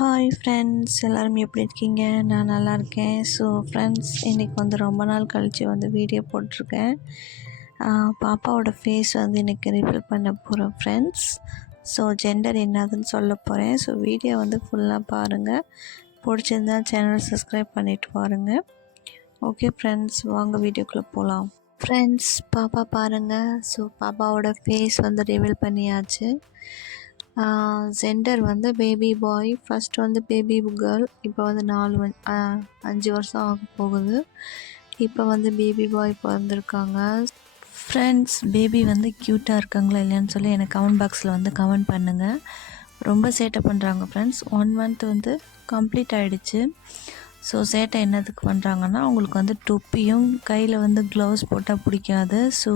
Hi friends, எல்லோரும் எப்படி இருக்கீங்க? நான் நல்லா இருக்கேன். ஸோ ஃப்ரெண்ட்ஸ், இன்றைக்கி வந்து ரொம்ப நாள் கழித்து வந்து வீடியோ போட்டிருக்கேன். பாப்பாவோட ஃபேஸ் வந்து இன்றைக்கி ரிவீல் பண்ண போகிறேன் ஃப்ரெண்ட்ஸ். ஸோ ஜெண்டர் என்னதுன்னு சொல்ல போகிறேன். ஸோ வீடியோ வந்து ஃபுல்லாக பாருங்கள். பிடிச்சிருந்தா சேனல் சப்ஸ்கிரைப் பண்ணிவிட்டு பாருங்கள். ஓகே ஃப்ரெண்ட்ஸ், வாங்க வீடியோக்குள்ளே போகலாம். ஃப்ரெண்ட்ஸ், பாப்பா பாருங்கள். ஸோ பாப்பாவோட ஃபேஸ் வந்து ரிவீல் பண்ணியாச்சு. ஜெண்டர் வந்து பேபி பாய், ஃபஸ்ட்டு வந்து பேபி கேர்ள். இப்போ வந்து 5 வருஷம் ஆக போகுது. இப்போ வந்து பேபி பாய் பிறந்திருக்காங்க. ஃப்ரெண்ட்ஸ், பேபி வந்து க்யூட்டாக இருக்காங்களா இல்லையான்னு சொல்லி எனக்கு கமெண்ட் பாக்ஸில் வந்து கமெண்ட் பண்ணுங்கள். ரொம்ப சேட்டை பண்ணுறாங்க ஃப்ரெண்ட்ஸ். 1 மந்த் வந்து கம்ப்ளீட் ஆகிடுச்சு. ஸோ சேட்டை என்னதுக்கு பண்ணுறாங்கன்னா, அவங்களுக்கு வந்து தொப்பியும் கையில் வந்து க்ளவுஸ் போட்டால் பிடிக்காது. ஸோ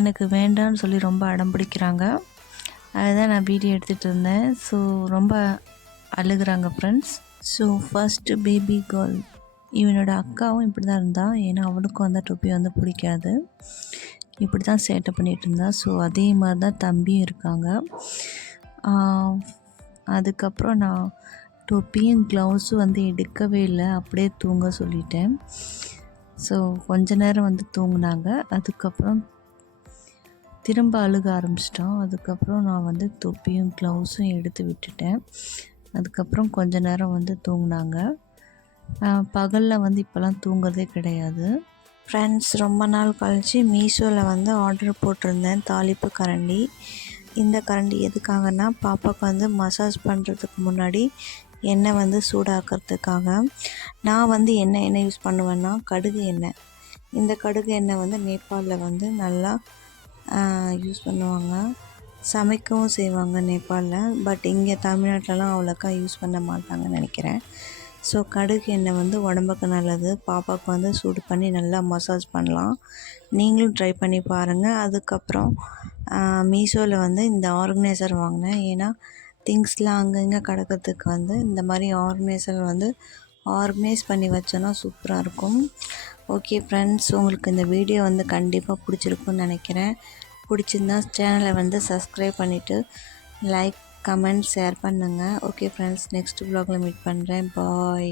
எனக்கு வேண்டான்னு சொல்லி ரொம்ப அடம் பிடிக்கிறாங்க. அதுதான் நான் வீடியோ எடுத்துகிட்டு இருந்தேன். ஸோ ரொம்ப அழுகுறாங்க friends. So first baby girl, இவனோட அக்காவும் இப்படி தான் இருந்தா. ஏன்னா அவளுக்கும் வந்து தொப்பி வந்து பிடிக்காது. இப்படி தான் சேட்டை பண்ணிகிட்டு இருந்தா. ஸோ அதே மாதிரி தான் தம்பியும் இருக்காங்க. அதுக்கப்புறம் நான் தொப்பியும் க்ளவுஸும் வந்து எடுக்கவே இல்லை, அப்படியே தூங்க சொல்லிட்டேன். ஸோ கொஞ்ச நேரம் வந்து தூங்கினாங்க. அதுக்கப்புறம் திரும்ப அழுக ஆரம்பிச்சிட்டோம். அதுக்கப்புறம் நான் வந்து தொப்பியும் க்ளவுஸும் எடுத்து விட்டுட்டேன். அதுக்கப்புறம் கொஞ்ச நேரம் வந்து தூங்கினாங்க. பகலில் வந்து இப்போலாம் தூங்குறதே கிடையாது. ஃப்ரெண்ட்ஸ், ரொம்ப நாள் கழித்து மீஷோவில் வந்து ஆர்டர் போட்டிருந்தேன் தாளிப்பு கரண்டி. இந்த கரண்டி எதுக்காகனா, பாப்பாவுக்கு வந்து மசாஜ் பண்ணுறதுக்கு முன்னாடி எண்ணெய் வந்து சூடாக்கிறதுக்காக. நான் வந்து என்ன யூஸ் பண்ணுவேன்னா, கடுகு எண்ணெய். இந்த கடுகு எண்ணெய் வந்து நேபாளில் வந்து நல்லா யூஸ் பண்ணுவாங்க, சமைக்கவும் செய்வாங்க நேபாளில். பட் இங்கே தமிழ்நாட்டிலலாம் அவ்வளோக்கா யூஸ் பண்ண மாட்டாங்கன்னு நினைக்கிறேன். ஸோ கடுகு எண்ணெய் வந்து உடம்புக்கு நல்லது. பாப்பாவுக்கு வந்து சூடு பண்ணி நல்லா மசாஜ் பண்ணலாம். நீங்களும் ட்ரை பண்ணி பாருங்கள். அதுக்கப்புறம் மீஷோவில் வந்து இந்த ஆர்கனைசர் வாங்கினேன். ஏன்னா திங்ஸ்லாம் அங்கங்கே கிடக்கிறதுக்கு வந்து இந்த மாதிரி ஆர்கனைசர் வந்து ஆர்கனைஸ் பண்ணி வச்சோன்னா சூப்பராக இருக்கும். ஓகே ஃப்ரெண்ட்ஸ், உங்களுக்கு இந்த வீடியோ வந்து கண்டிப்பாக பிடிச்சிருக்குன்னு நினைக்கிறேன். பிடிச்சிருந்தா சேனலை வந்து சப்ஸ்கிரைப் பண்ணிவிட்டு லைக், கமெண்ட், ஷேர் பண்ணுங்கள். ஓகே ஃப்ரெண்ட்ஸ், நெக்ஸ்ட் வ்ளாகில் மீட் பண்ணுறேன். பாய்.